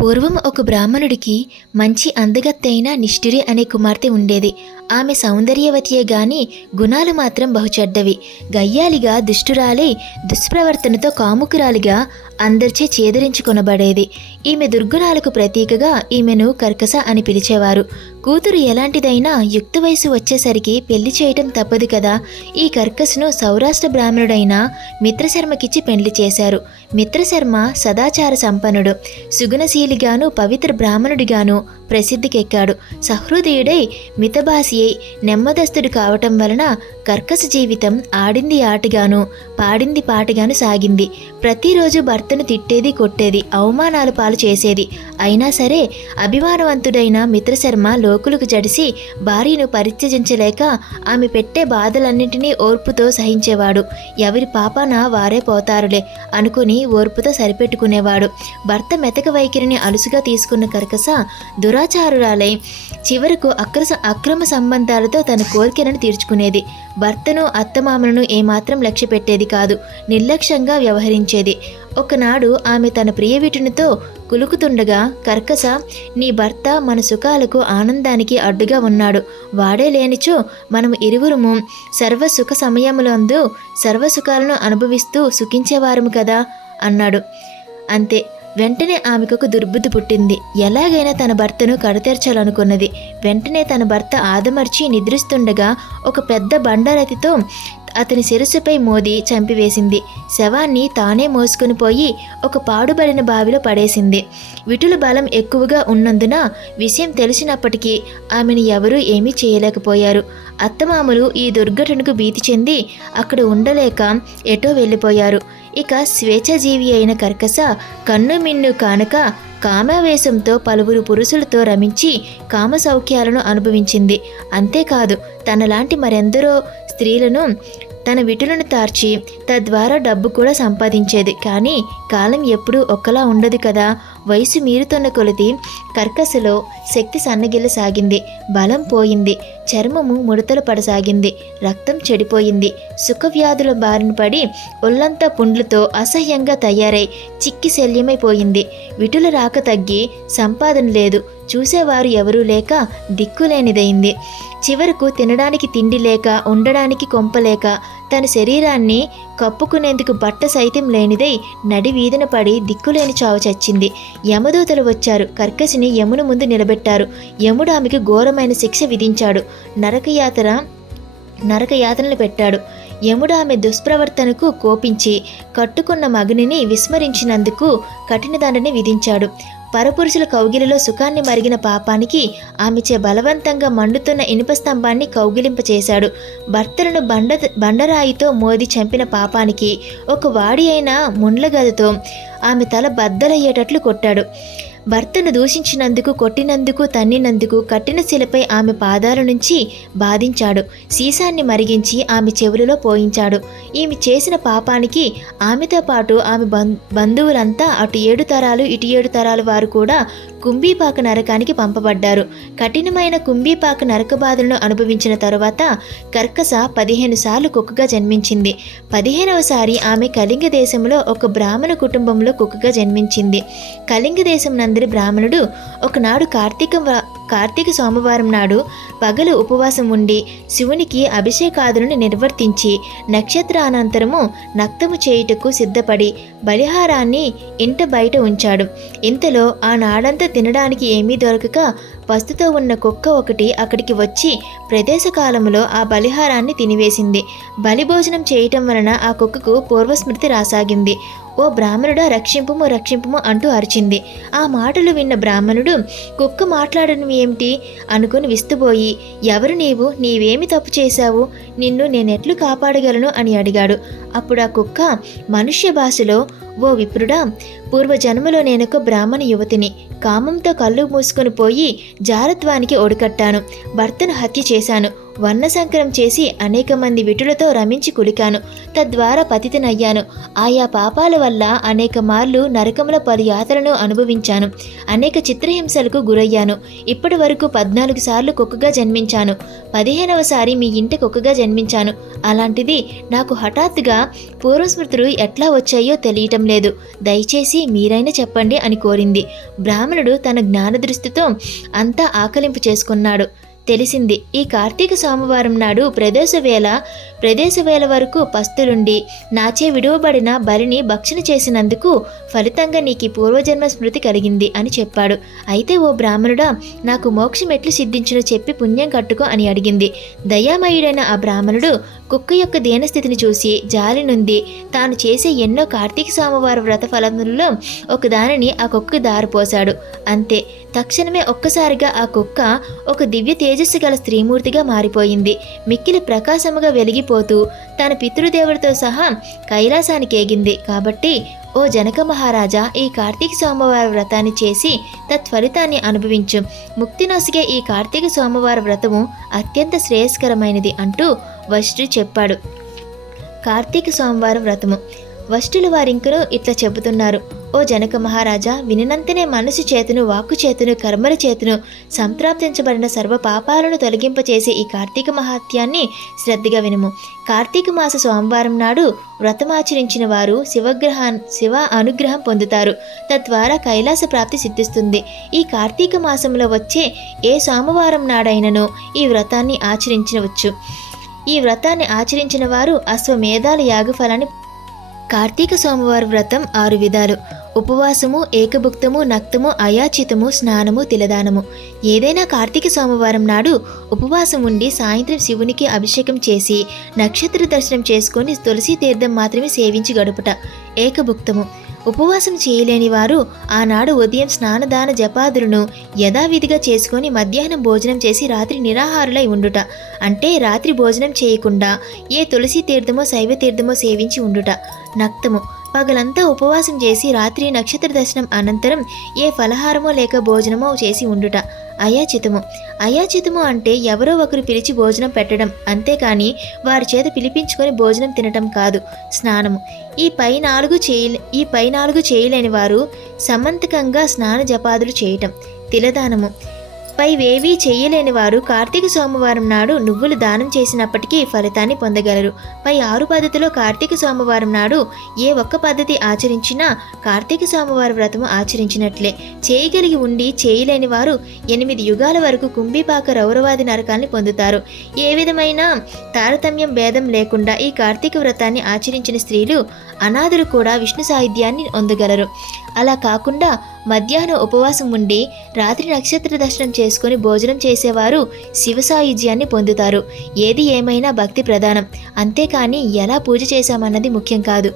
పూర్వం ఒక బ్రాహ్మణుడికి మంచి అందగత్తైన నిష్ఠురి అనే కుమార్తె ఉండేది. ఆమె సౌందర్యవతియే గాని గుణాలు మాత్రం బహుచెడ్డవి గయ్యాలిగా దుష్టురాలై దుష్ప్రవర్తనతో కాముకురాలిగా అందరిచే చేదరించుకొనబడేది. ఈమె దుర్గుణాలకు ప్రతీకగా ఈమెను కర్కస అని పిలిచేవారు. కూతురు ఎలాంటిదైనా యుక్త వయసు వచ్చేసరికి పెళ్ళి చేయటం తప్పదు కదా. ఈ కర్కస్ను సౌరాష్ట్ర బ్రాహ్మణుడైన మిత్రశర్మకిచ్చి పెళ్ళి చేశారు. మిత్రశర్మ సదాచార సంపన్నుడు. సుగుణశీలిగాను పవిత్ర బ్రాహ్మణుడిగాను ప్రసిద్ధికెక్కాడు. సహృదయుడై మితభాసి నెమ్మదస్తుడు కావటం వలన కర్కశ జీవితం ఆడింది ఆటగాను. పాడింది పాటగాను సాగింది. ప్రతిరోజు భర్తను తిట్టేది కొట్టేది అవమానాలు పాలు చేసేది. అయినా సరే అభిమానవంతుడైన మిత్రశర్మ లోకులకు జడిసి భార్యను పరిత్యజించలేక ఆమె పెట్టే బాధలన్నింటినీ ఓర్పుతో సహించేవాడు. ఎవరి పాపాన వారే పోతారులే అనుకుని ఓర్పుతో సరిపెట్టుకునేవాడు. భర్త మెతక వైఖరిని అలుసుగా తీసుకున్న కర్కస దురాచారురాలై చివరకు అక్ర అక్రమ సంబంధాలతో తన కోరికలను తీర్చుకునేది. భర్తను అత్తమామలను ఏమాత్రం లక్ష్య చేసేది కాదు నిర్లక్ష్యంగా వ్యవహరించేది. ఒకనాడు ఆమె తన ప్రియవిటునితో కులుకుతుండగా కర్కస నీ భర్త మన సుఖాలకు ఆనందానికి అడ్డుగా ఉన్నాడు. వాడే లేనిచో మనం ఇరువురుము సర్వ సుఖ సమయములందు సర్వ సుఖాలను అనుభవిస్తూ సుఖించేవారము కదా? అన్నాడు. అంతే. వెంటనే ఆమెకు దుర్బుద్ధి పుట్టింది. ఎలాగైనా తన భర్తను కడతెర్చాలనుకున్నది. వెంటనే తన భర్త ఆదమర్చి నిద్రిస్తుండగా ఒక పెద్ద బండరతితో అతని శిరస్సుపై మోది చంపివేసింది. శవాన్ని తానే మోసుకుని పోయి ఒక పాడుబడిన బావిలో పడేసింది. విటుల బలం ఎక్కువగా ఉన్నందున విషయం తెలిసినప్పటికీ ఆమెను ఎవరూ ఏమీ చేయలేకపోయారు. అత్తమామలు ఈ దుర్ఘటనకు భీతి చెంది అక్కడ ఉండలేక ఎటో వెళ్ళిపోయారు. ఇక స్వేచ్ఛాజీవి అయిన కర్కస కన్ను మిన్ను కానక కామావేశంతో పలువురు పురుషులతో రమించి కామ సౌఖ్యాలను అనుభవించింది. అంతేకాదు తనలాంటి మరెందరో స్త్రీలను తన విటులను తార్చి తద్వారా డబ్బు కూడా సంపాదించేది. కానీ కాలం ఎప్పుడూ ఒక్కలా ఉండదు కదా. వయసు మీరుతున్న కొలది కర్కసలో శక్తి సన్నగిల్లసాగింది బలం పోయింది. చర్మము ముడతలు పడసాగింది. రక్తం చెడిపోయింది. సుఖవ్యాధుల బారిన పడి ఒళ్ళంతా పుండ్లతో అసహ్యంగా తయారై చిక్కి శల్యమైపోయింది విటుల రాక తగ్గి సంపాదన లేదు. చూసేవారు ఎవరూ లేక దిక్కులేనిదైంది. చివరకు తినడానికి తిండి లేక ఉండడానికి కొంపలేక తన శరీరాన్ని కప్పుకునేందుకు బట్ట సైతం లేనిదై నడి వీధిన పడి దిక్కులేని చావు చచ్చింది. యమదూతలు వచ్చారు. కర్కశిని యమును ముందు నిలబెట్టారు. యముడు ఆమెకు ఘోరమైన శిక్ష విధించాడు. నరకయాతన నరకయాతనలు పెట్టాడు. యముడు ఆమె దుష్ప్రవర్తనకు కోపించి కట్టుకున్న మగనిని విస్మరించినందుకు కఠినదండని విధించాడు. పరపురుషుల కౌగిలిలో సుఖాన్ని మరిగిన పాపానికి ఆమెచే బలవంతంగా మండుతున్న ఇనుప స్తంభాన్ని కౌగిలింపచేశాడు. భర్తలను బండ బండరాయితో మోది చంపిన పాపానికి ఒక వాడి అయిన ముండ్లగదతో ఆమె తల బద్దలయ్యేటట్లు కొట్టాడు. భర్తను దూషించినందుకు కొట్టినందుకు తన్నినందుకు కట్టిన శిలపై ఆమె పాదాల నుంచి బాధించాడు. సీసాన్ని మరిగించి ఆమె చెవులలో పోయించాడు. ఈమె చేసిన పాపానికి ఆమెతో పాటు ఆమె బం- బంధువులంతా అటు ఏడు తరాలు ఇటు ఏడు తరాల వారు కూడా కుంభీపాక నరకానికి పంపబడ్డారు. కఠినమైన కుంభీపాక నరక బాధలను అనుభవించిన తరువాత కర్కస పదిహేను సార్లు కుక్కగా జన్మించింది. పదిహేనవసారి ఆమె కళింగ దేశంలో ఒక బ్రాహ్మణ కుటుంబంలో కుక్కగా జన్మించింది. కళింగ దేశం నందరి బ్రాహ్మణుడు. ఒకనాడు కార్తీక కార్తీక సోమవారం నాడు పగలు ఉపవాసం ఉండి శివునికి అభిషేకాదులను నిర్వర్తించి నక్షత్రానంతరము నక్తము చేయుటకు సిద్ధపడి బలిహారాన్ని ఇంట బయట ఉంచాడు. ఇంతలో ఆ నాడంతా తినడానికి ఏమీ దొరకక పస్తుతో ఉన్న కుక్క ఒకటి అక్కడికి వచ్చి ప్రదేశకాలంలో ఆ బలిహారాన్ని తినివేసింది. బలిభోజనం చేయటం వలన ఆ కుక్కకు పూర్వస్మృతి రాసాగింది. ఓ బ్రాహ్మణుడా రక్షింపుము రక్షింపుము అంటూ అరిచింది. ఆ మాటలు విన్న బ్రాహ్మణుడు కుక్క మాట్లాడడం ఏమిటి? అనుకుని విస్తుపోయి ఎవరు నీవు? నీవేమి తప్పు చేశావు? నిన్ను నేనెట్లు కాపాడగలను? అని అడిగాడు. అప్పుడు ఆ కుక్క మనుష్య భాషలో ఓ విప్రుడా పూర్వజన్మలో నేనొక బ్రాహ్మణ యువతిని. కామంతో కళ్ళు మూసుకొని పోయి జారత్వానికి ఒడికట్టాను. భర్తను హత్య చేశాను. వర్ణసంకరం చేసి అనేక మంది విటులతో రమించి కులికాను. తద్వారా పతితనయ్యాను. ఆయా పాపాల వల్ల అనేక మార్లు నరకముల పలు యాతలను అనుభవించాను. అనేక చిత్రహింసలకు గురయ్యాను. ఇప్పటి వరకు పద్నాలుగు సార్లు కుక్కగా జన్మించాను. పదిహేనవసారి మీ ఇంటి కుక్కగా జన్మించాను. అలాంటిది నాకు హఠాత్తుగా పూర్వస్మృతులు ఎట్లా వచ్చాయో తెలియటం లేదు. దయచేసి మీరైనా చెప్పండి అని కోరింది. బ్రాహ్మణుడు తన జ్ఞానదృష్టితో అంతా ఆకలింపు చేసుకున్నాడు. తెలిసింది. ఈ కార్తీక సోమవారం నాడు ప్రదేశ వేళ ప్రదేశ వేళ వరకు పస్తులుండి. నాచే విడువబడిన బలిని భక్షణ చేసినందుకు ఫలితంగా నీకు పూర్వజన్మ స్మృతి కలిగింది అని చెప్పాడు. అయితే ఓ బ్రాహ్మణుడా నాకు మోక్షం ఎట్లు సిద్ధించునో చెప్పి పుణ్యం కట్టుకో అని అడిగింది. దయామయుడైన ఆ బ్రాహ్మణుడు కుక్క యొక్క దీనస్థితిని చూసి జాలి నుండి తాను చేసే ఎన్నో కార్తీక సోమవార వ్రత ఫలములలో ఒకదానిని ఆ కుక్క దారిపోశాడు అంతే. తక్షణమే ఒక్కసారిగా ఆ కుక్క ఒక దివ్య తేజస్సు గల స్త్రీమూర్తిగా మారిపోయింది. మిక్కిలి ప్రకాశముగా వెలిగిపో వెలిగిపోతూ తన పితృదేవుడితో సహా కైలాసానికి ఏగింది కాబట్టి ఓ జనక మహారాజా ఈ కార్తీక సోమవార వ్రతాన్ని చేసి తత్ఫలితాన్ని అనుభవించు. ముక్తి నొసిగే ఈ కార్తీక సోమవార వ్రతము అత్యంత శ్రేయస్కరమైనది అంటూ వశిష్ఠుడు చెప్పాడు. కార్తీక సోమవారం వ్రతము. వష్టులు వారింకను ఇట్లా చెబుతున్నారు. ఓ జనక మహారాజా వినినంతనే మనసు చేతును వాక్కు చేతును కర్మల చేతును సంప్రాప్తించబడిన సర్వ పాపాలను తొలగింపచేసే ఈ కార్తీక మహాత్యాన్ని శ్రద్ధగా వినుము. కార్తీక మాస సోమవారం నాడు వ్రతమాచరించిన వారు శివగ్రహా శివ అనుగ్రహం పొందుతారు. తద్వారా కైలాస ప్రాప్తి సిద్ధిస్తుంది. ఈ కార్తీక మాసంలో వచ్చే ఏ సోమవారం నాడైనను ఈ వ్రతాన్ని ఆచరించవచ్చు. ఈ వ్రతాన్ని ఆచరించిన వారు అశ్వమేధాల యాగఫలాన్ని కార్తీక సోమవారి వ్రతం ఆరు విధాలు. ఉపవాసము ఏకభుక్తము నక్తము అయాచితము స్నానము తిలదానము. ఏదైనా కార్తీక సోమవారం నాడు ఉపవాసం ఉండి సాయంత్రం శివునికి అభిషేకం చేసి నక్షత్ర దర్శనం చేసుకొని తులసి తీర్థం మాత్రమే సేవించి గడుపుట. ఏకభుక్తము. ఉపవాసం చేయలేని వారు ఆనాడు ఉదయం స్నానదాన జపాదులను యథావిధిగా చేసుకొని మధ్యాహ్నం భోజనం చేసి రాత్రి నిరాహారులై ఉండుట. అంటే రాత్రి భోజనం చేయకుండా ఏ తులసి తీర్థమో శైవ తీర్థమో సేవించి ఉండుట. నక్తము. పగలంతా ఉపవాసం చేసి రాత్రి నక్షత్ర దర్శనం అనంతరం ఏ ఫలహారమో లేక భోజనమో చేసి ఉండుట అయాచితము. అయాచితము అంటే ఎవరో ఒకరు పిలిచి భోజనం పెట్టడం. అంతేకాని వారి చేత పిలిపించుకొని భోజనం తినటం కాదు స్నానము. ఈ పై నాలుగు చేయ ఈ పై నాలుగు చేయలేని వారు సమంతకంగా స్నాన జపాదులు చేయటం. తిలదానము. పైవేవీ చేయలేని వారు కార్తీక సోమవారం నాడు నువ్వులు దానం చేసినప్పటికీ ఫలితాన్ని పొందగలరు. పై ఆరు పద్ధతిలో కార్తీక సోమవారం నాడు ఏ ఒక్క పద్ధతి ఆచరించినా కార్తీక సోమవార వ్రతము ఆచరించినట్లే. చేయగలిగి ఉండి చేయలేని వారు ఎనిమిది యుగాల వరకు కుంభీపాక రౌరవాది నరకాన్ని పొందుతారు. ఏ విధమైన తారతమ్యం భేదం లేకుండా ఈ కార్తీక వ్రతాన్ని ఆచరించిన స్త్రీలు అనాథులు కూడా విష్ణు సాహిత్యాన్ని పొందగలరు. అలా కాకుండా మధ్యాహ్నం ఉపవాసం ఉండి రాత్రి నక్షత్ర దర్శనం చేసుకుని భోజనం చేసేవారు శివ సాయుధ్యాన్ని పొందుతారు. ఏది ఏమైనా భక్తి ప్రధానం. అంతేకాని ఎలా పూజ చేశామన్నది ముఖ్యం కాదు.